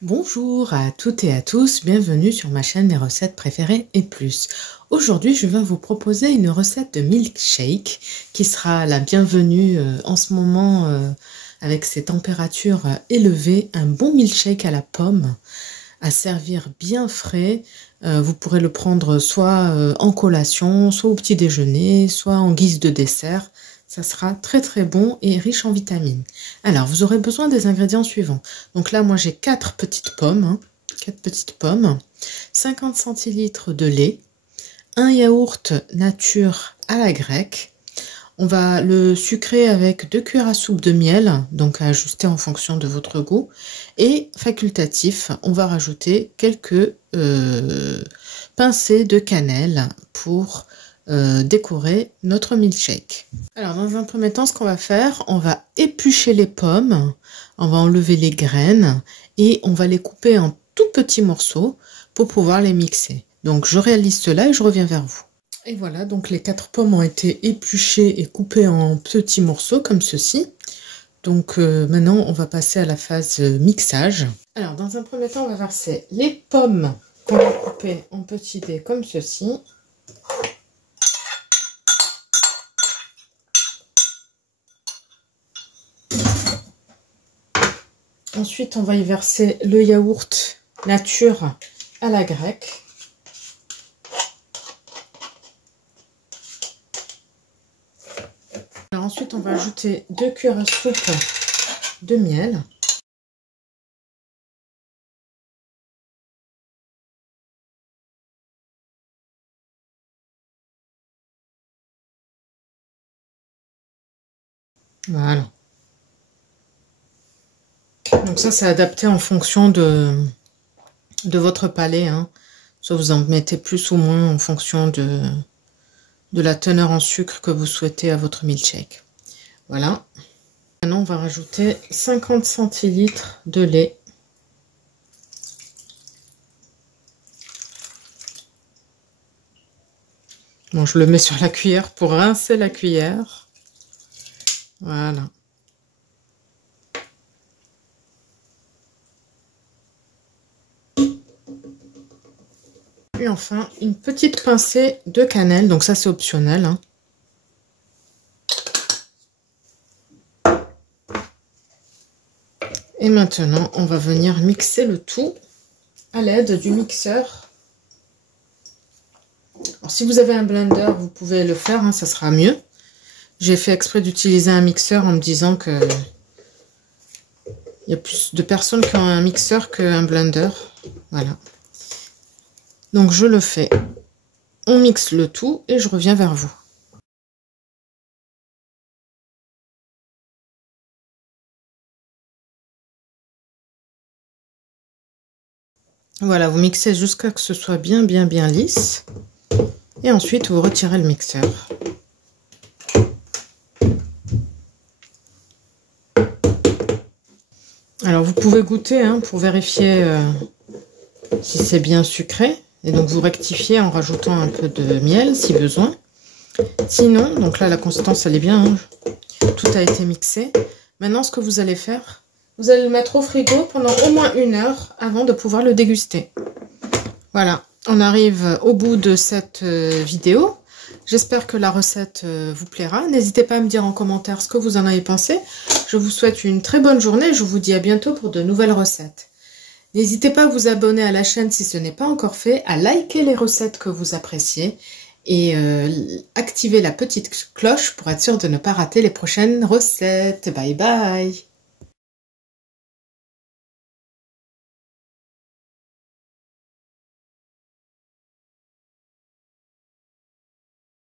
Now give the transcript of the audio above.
Bonjour à toutes et à tous, bienvenue sur ma chaîne des recettes préférées et plus. Aujourd'hui, je vais vous proposer une recette de milkshake qui sera la bienvenue en ce moment avec ces températures élevées. Un bon milkshake à la pomme à servir bien frais. Vous pourrez le prendre soit en collation, soit au petit déjeuner, soit en guise de dessert. Ça sera très très bon et riche en vitamines. Alors, vous aurez besoin des ingrédients suivants. Donc là, moi j'ai 4 petites pommes, 4 petites pommes, 50 centilitres de lait, un yaourt nature à la grecque. On va le sucrer avec 2 cuillères à soupe de miel, donc à ajuster en fonction de votre goût. Et facultatif, on va rajouter quelques pincées de cannelle pour décorer notre milkshake. Alors dans un premier temps, ce qu'on va faire, on va éplucher les pommes, on va enlever les graines et on va les couper en tout petits morceaux pour pouvoir les mixer. Donc je réalise cela et je reviens vers vous. Et voilà, donc les 4 pommes ont été épluchées et coupées en petits morceaux comme ceci. Donc maintenant on va passer à la phase mixage. Alors dans un premier temps, on va verser les pommes qu'on a coupées en petits dés comme ceci. Ensuite, on va y verser le yaourt nature à la grecque. Alors ensuite, on va ajouter 2 cuillères à soupe de miel. Voilà. Donc ça, c'est adapté en fonction de votre palais, hein. Soit vous en mettez plus ou moins en fonction de la teneur en sucre que vous souhaitez à votre milkshake. Voilà. Maintenant, on va rajouter 50 centilitres de lait. Bon, je le mets sur la cuillère pour rincer la cuillère. Voilà. Et enfin, une petite pincée de cannelle. Donc ça, c'est optionnel, hein. Et maintenant, on va venir mixer le tout à l'aide du mixeur. Alors, si vous avez un blender, vous pouvez le faire, hein, ça sera mieux. J'ai fait exprès d'utiliser un mixeur en me disant que il y a plus de personnes qui ont un mixeur qu'un blender. Voilà. Donc, je le fais. On mixe le tout et je reviens vers vous. Voilà, vous mixez jusqu'à ce que ce soit bien lisse. Et ensuite, vous retirez le mixeur. Alors, vous pouvez goûter hein, pour vérifier si c'est bien sucré. Et donc, vous rectifiez en rajoutant un peu de miel si besoin. Sinon, donc là, la consistance, elle est bien. Hein. Tout a été mixé. Maintenant, ce que vous allez faire, vous allez le mettre au frigo pendant au moins 1 heure avant de pouvoir le déguster. Voilà, on arrive au bout de cette vidéo. J'espère que la recette vous plaira. N'hésitez pas à me dire en commentaire ce que vous en avez pensé. Je vous souhaite une très bonne journée. Je vous dis à bientôt pour de nouvelles recettes. N'hésitez pas à vous abonner à la chaîne si ce n'est pas encore fait, à liker les recettes que vous appréciez et activer la petite cloche pour être sûr de ne pas rater les prochaines recettes. Bye bye!